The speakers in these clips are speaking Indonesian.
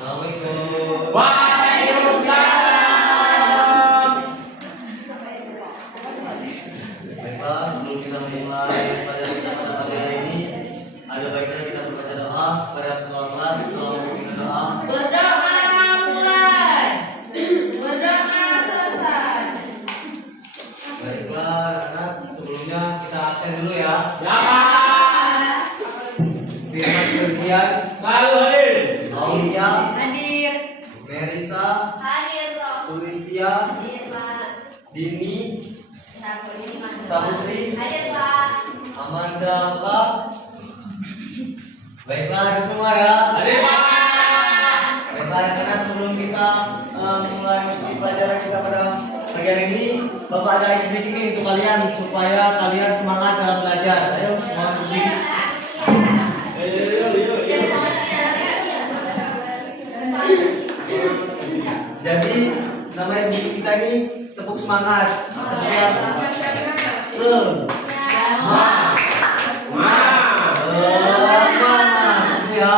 Assalamualaikum. Waalaikumsalam. Baiklah, sebelum kita memulai pada pagi hari ini, ada baiknya kita berbaca doa kepada Allah. Kalau kita doa, Berdoa mulai. Berdoa selesai. baiklah, anak sebelumnya kita absen dulu ya. Ya Pak. Firman Firdian, Selalu hadir. Aulia, Hadir. Merisa, Hadir, Bro. Sulistia, Hadir, Pak. Dini, Saputri. Saputri, Hadir, Pak. Amanda, Pak. Baiklah, hadir semua ya. Hadir Pak. Baiklah, anak sebelum kita mulai masuki pelajaran kita pada pagi hari ini, Bapak ada ice breaking ini untuk kalian supaya kalian semangat dalam belajar. Ayo, semangat berdiri. Jadi nama yang kita ini tepuk semangat. Ya. Semangat. Semangat. Ya.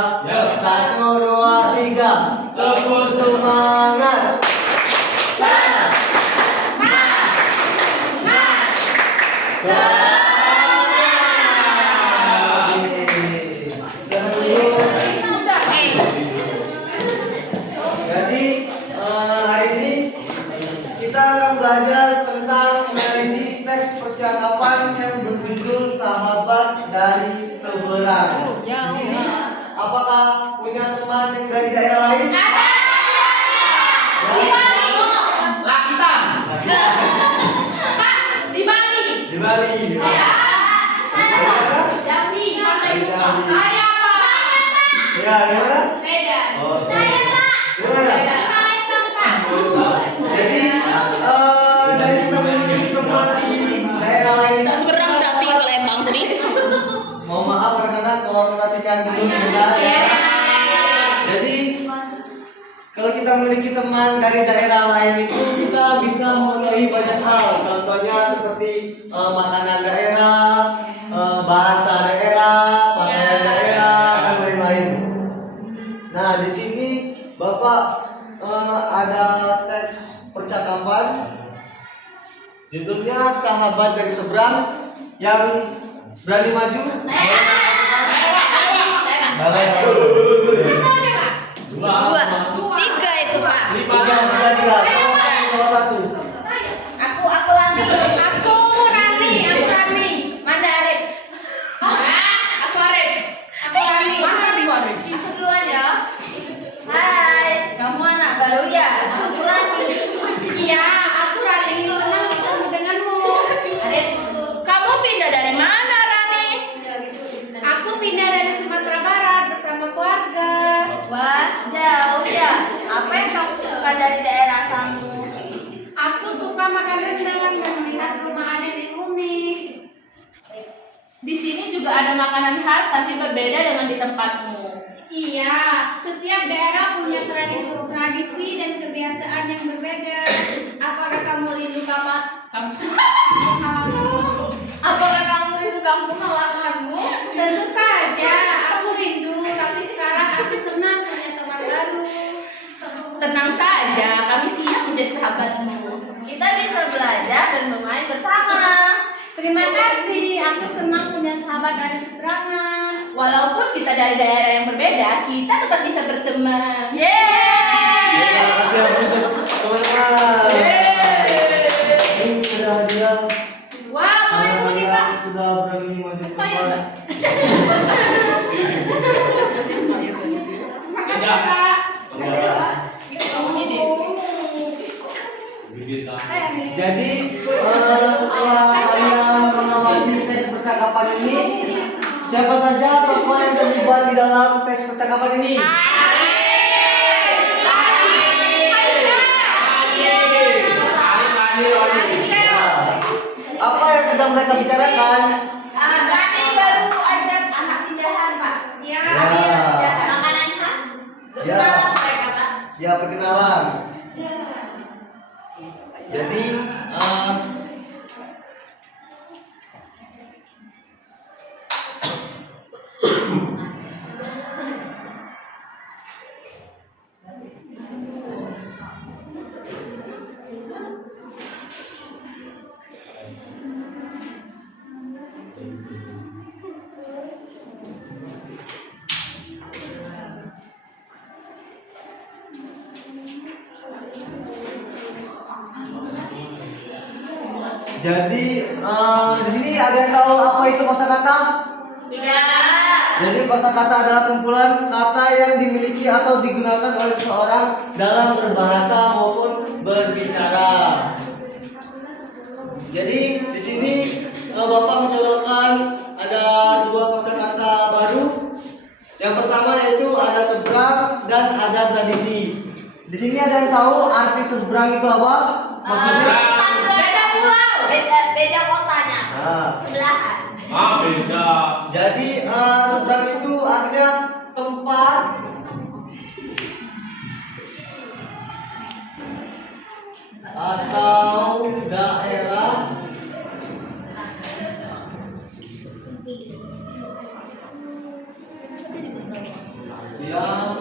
1, 2, 3. Tepuk semangat. Jadi hari ini kita akan belajar tentang analisis teks percakapan yang berjudul Sahabat dari Seberang. Di sini, apakah punya teman yang dari daerah lain? Ada. Lakitan. Di Bali. Di Bali. Jambi. Saya, Pak. Ya, di mana? Medan. Oh, di mana? Jadi dari kita memiliki teman di daerah lain. Seberang berarti Palembang tadi. Mohon maaf rekan-rekan tolong perhatikan dulu sebentar. Jadi kalau kita memiliki teman dari daerah lain itu kita bisa mengetahui banyak hal. Contohnya seperti makanan daerah, bahasa daerah, pakaian daerah, dan lain-lain. Nah di sini Bapak ada teks percakapan, judulnya Sahabat dari Seberang. Yang berani maju? Dua. Tiga itu, Pak. Lima. Tiga. Salah satu. Aku Rani. Aku Rani. Mana Arif? Aku Arif. Aku Rani. Mana Arif? Aku duluan ya. Hai, kamu anak baru ya? Aku Rani. Iya, aku Rani. Senang bertemu denganmu. Arif, kamu pindah dari mana, Rani? Aku pindah dari Sumatera Barat bersama keluarga. Wah, jauh ya. Apa yang kamu suka dari daerah asalmu? Aku suka makan rendang dan melihat rumah adik yang unik. Di sini juga ada makanan khas tapi berbeda dengan di tempatmu. Iya, setiap daerah punya tradisi dan kebiasaan yang berbeda. Apakah kamu rindu Apakah kamu rindu kampung halamanmu? Tentu saja, aku rindu. Tapi sekarang aku senang punya teman baru. Tenang saja, kami siap menjadi sahabatmu. Kita bisa belajar dan bermain bersama. Terima kasih, aku senang punya sahabat dari seberangan. Walaupun kita dari daerah yang berbeda, kita tetap bisa berteman. Yeay! Terima kasih untuk teman-teman. Ini sudah dia. Wah, mau ikuti Pak. Sudah berani maju ke Aspire, depan. Makasih Pak. Jadi setelah kalian mengamati teks percakapan ini, siapa saja tokoh yang terlibat di dalam teks percakapan ini? Apa yang sedang mereka bicarakan? Rani baru ajak anak pindahan, Pak. Ya, Makanan khas? Ya. Betul mereka, Pak. Ya, perkenalan. Jadi Jadi di sini ada yang tahu apa itu kosakata? Tidak. Jadi kosakata adalah kumpulan kata yang dimiliki atau digunakan oleh seseorang dalam berbahasa maupun berbicara. Jadi di sini Bapak mencontohkan ada dua kosakata baru. Yang pertama yaitu ada seberang dan ada tradisi. Di sini ada yang tahu arti seberang itu apa? Maksudnya? Beda pulau. Beda kotanya. Nah, Sebelahan. Beda. jadi seberang itu artinya tempat atau daerah yang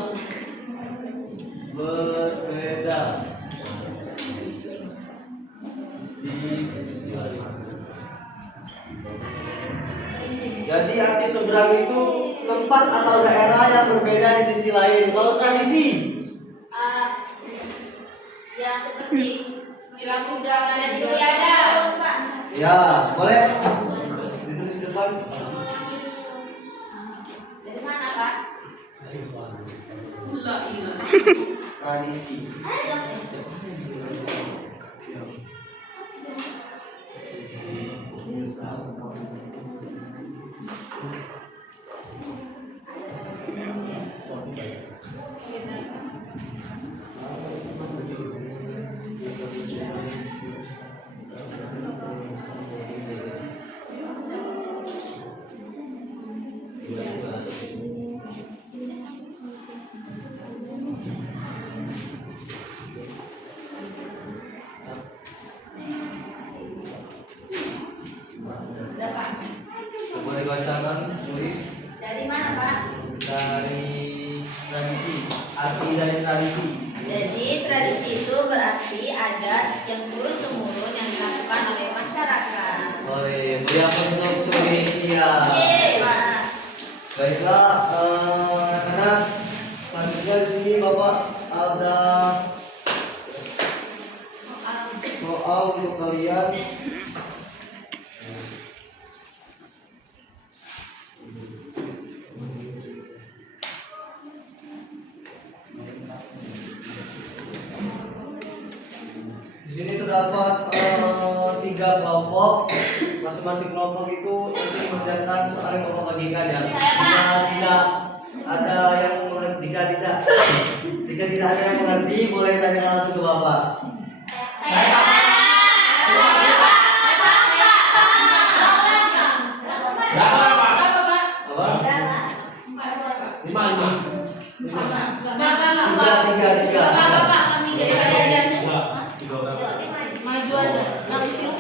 berbeda. Jadi arti seberang itu tempat atau daerah yang berbeda di sisi lain. Kalau tradisi, Ya seperti bilang sudah ada di tiada. ya boleh ditulis di depan. Dari mana, Pak? Tradisi. Berapa? Boleh bacakan tulis Dari mana, Pak? dari tradisi. Arti dari tradisi. Jadi tradisi itu berarti adat yang turun-temurun yang dilakukan oleh masyarakat. Oleh dia bentuk Indonesia. Pak. Baiklah, karena selanjutnya di sini Bapak ada soal untuk kalian. Di sini terdapat 3 kelompok. Masing-masing kelompok itu isi mengerjakan soal yang Bapak bagikan ya. Tidak ada yang mengerti, jika tidak ada yang mengerti, boleh tanya langsung ke Bapak. Berapa, Pak? Apa? 5. Tiga. Bapak kami dari kalian Tiga berapa? maju aja langsung.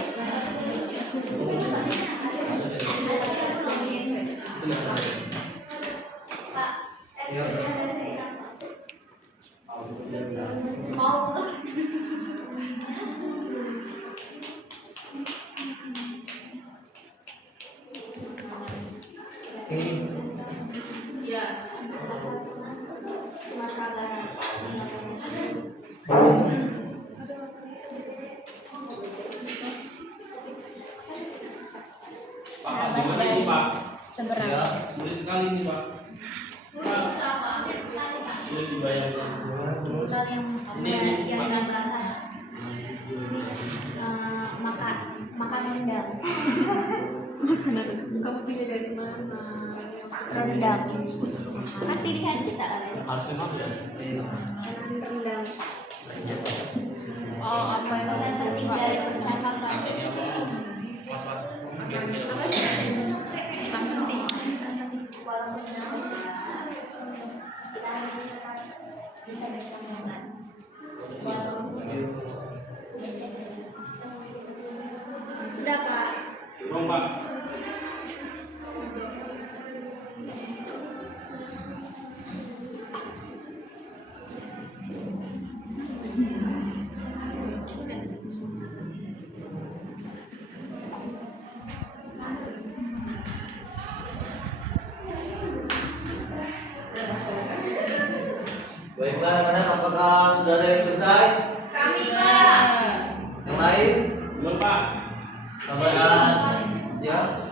Ya. Ya. Pak, gimana ini, Pak? Seberang. Ya. Sulit sekali ini, Pak. Sulit dibayangkan. Yang bahas makan rendang. Kamu pilih dari mana? Rendang. Kan pilihan kita kan. Harus memang ya. Rendang. Oh, apa yang Sensitif dari percakapan. Walaupun kita harus tetap bisa bersambungan. Udah, Pak. Belum, Pak. Baiklah, anak-anak, apakah sudah ada yang selesai? Kami, Pak. Yang lain? Belum, Pak. sahabat A, ya.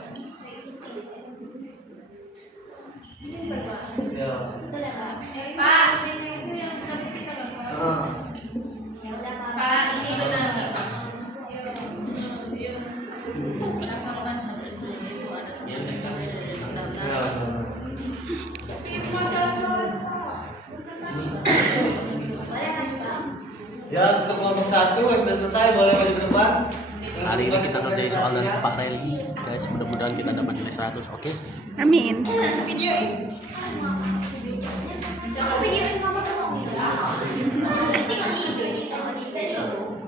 Ya. Pak. Itu yang menurut kita loh, Pak. Ah. Ya udah Pak. Pak, ini benar nggak Pak? Percakapan sahabat SD itu ada teman beda dari belakang. Ya. Tapi masalah soal Pak. Boleh kan Pak? Ya, untuk kelompok 1 yang sudah selesai boleh maju ke depan. Hari ini kita kerjain soal dari Pak Reli, guys. Mudah-mudahan kita dapat nilai 100, oke? Amin. Jangan videoin kamu terus. Nanti kan video nih sama kita dulu.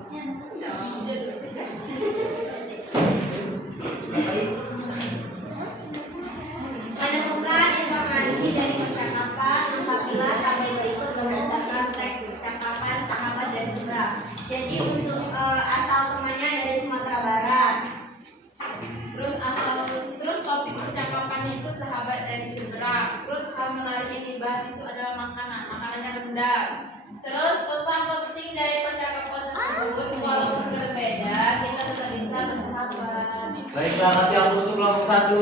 Menemukan informasi dari percakapan, lengkapilah tabel berikut berdasarkan teks percakapan sahabat dan seberang. Jadi untuk asal temannya dari Sumatera Barat. Terus topik percakapannya itu sahabat dari seberang. Terus hal menarik yang dibahas itu adalah makanannya rendang. Terus pesan penting dari percakapan tersebut, walaupun berbeda, kita tetap bisa bersahabat. Baiklah, kasih hapus untuk kelompok 1.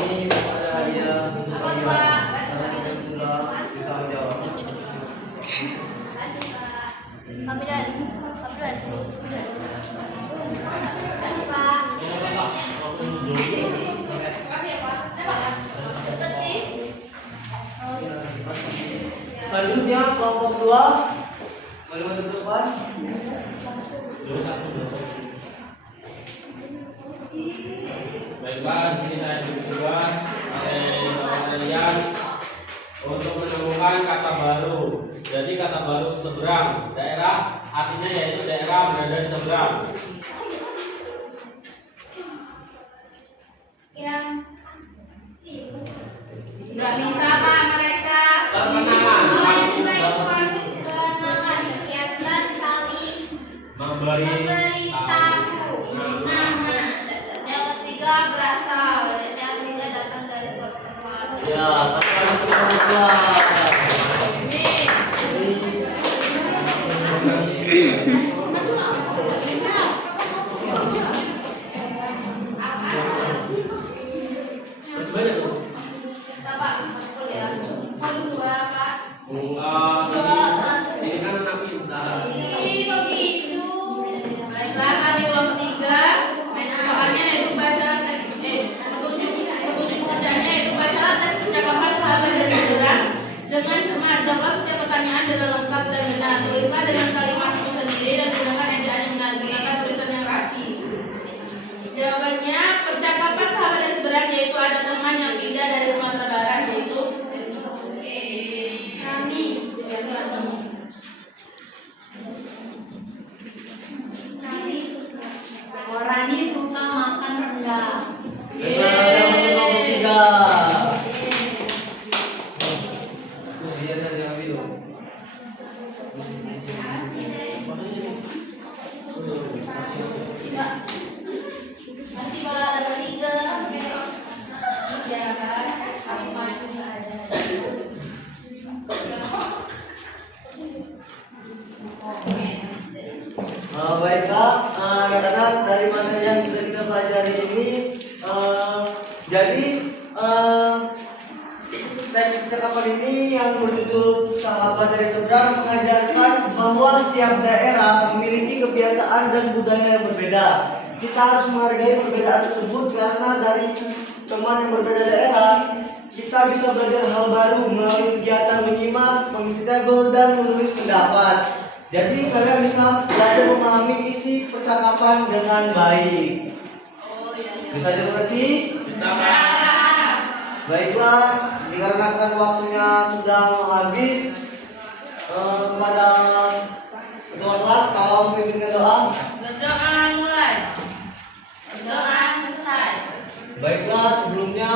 Ini ada hadiah. Apa, Pak? Yang sudah bisa menjawab. Kasih Pak. Kabilan. Kasih Pak. Cepet sih. Selanjutnya kelompok 2 boleh maju ke depan. Baiklah, di sini saya diberi tugas oleh kalian untuk menemukan kata baru. Jadi kata baru seberang, daerah artinya yaitu daerah berada di seberang. Yang Nggak bisa Pak mereka. Terkenangan, yang kedua itu kenalan, kegiatan saling memberi memberitahu. Nama. Yang ketiga berasal, dan yang ketiga datang dari suatu tempat. Ya, katakan untuk kelompok 2. Masih banyak tuh. Pak, ya. Kedua Pak. Ini kan anak pintar. Ini begitu. Baiklah, kali kelompok 3. Soalnya yaitu baca teks petunjuk pekerjaannya yaitu baca teks percakapan sahabat dari seberang dengan cermat. Jawablah setiap pertanyaan dengan lengkap dan benar. Tulislah dengan kalimatmu sendiri dan gunakan ejaan yang benar. Gunakan tulisan yang rapi. Jawabannya, percakapan sahabat dari seberang yaitu ada teman yang pindah dari Sumatera Barat yaitu Rani. Rani suka makan rendang. Baiklah, kasih hapus untuk kelompok 3. Dia ada yang biru. Masih Pak, ada 3. Iya kan? Aku maju nggak ada. Oke. Baiklah, anak-anak dari mana yang sudah kita pelajari ini, jadi teks percakapan ini yang berjudul Sahabat dari Seberang mengajarkan bahwa setiap daerah memiliki kebiasaan dan budaya yang berbeda. Kita harus menghargai perbedaan tersebut karena dari teman yang berbeda daerah kita bisa belajar hal baru melalui kegiatan menyimak, mengisi tabel, dan menulis pendapat. Jadi kalian bisa belajar memahami isi percakapan dengan baik. Bisa dimengerti? Bisa Pak? Baiklah, dikarenakan waktunya sudah mau habis, kepada ketua kelas kalau memimpin doa. berdoa mulai. Berdoa selesai. Baiklah, sebelumnya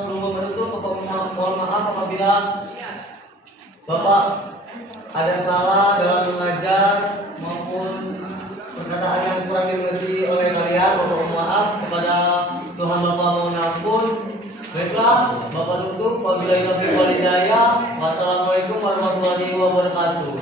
sebelum menutup, Bapak mohon maaf apabila Bapak ada salah dalam mengajar maupun perkataan yang kurang dimengerti oleh kalian. Bapak mohon maaf, kepada Tuhan Bapak mohon ampun. Baiklah, Bapak tutup. Wabillahi taufiq wal hidayah. Wassalamualaikum warahmatullahi wabarakatuh.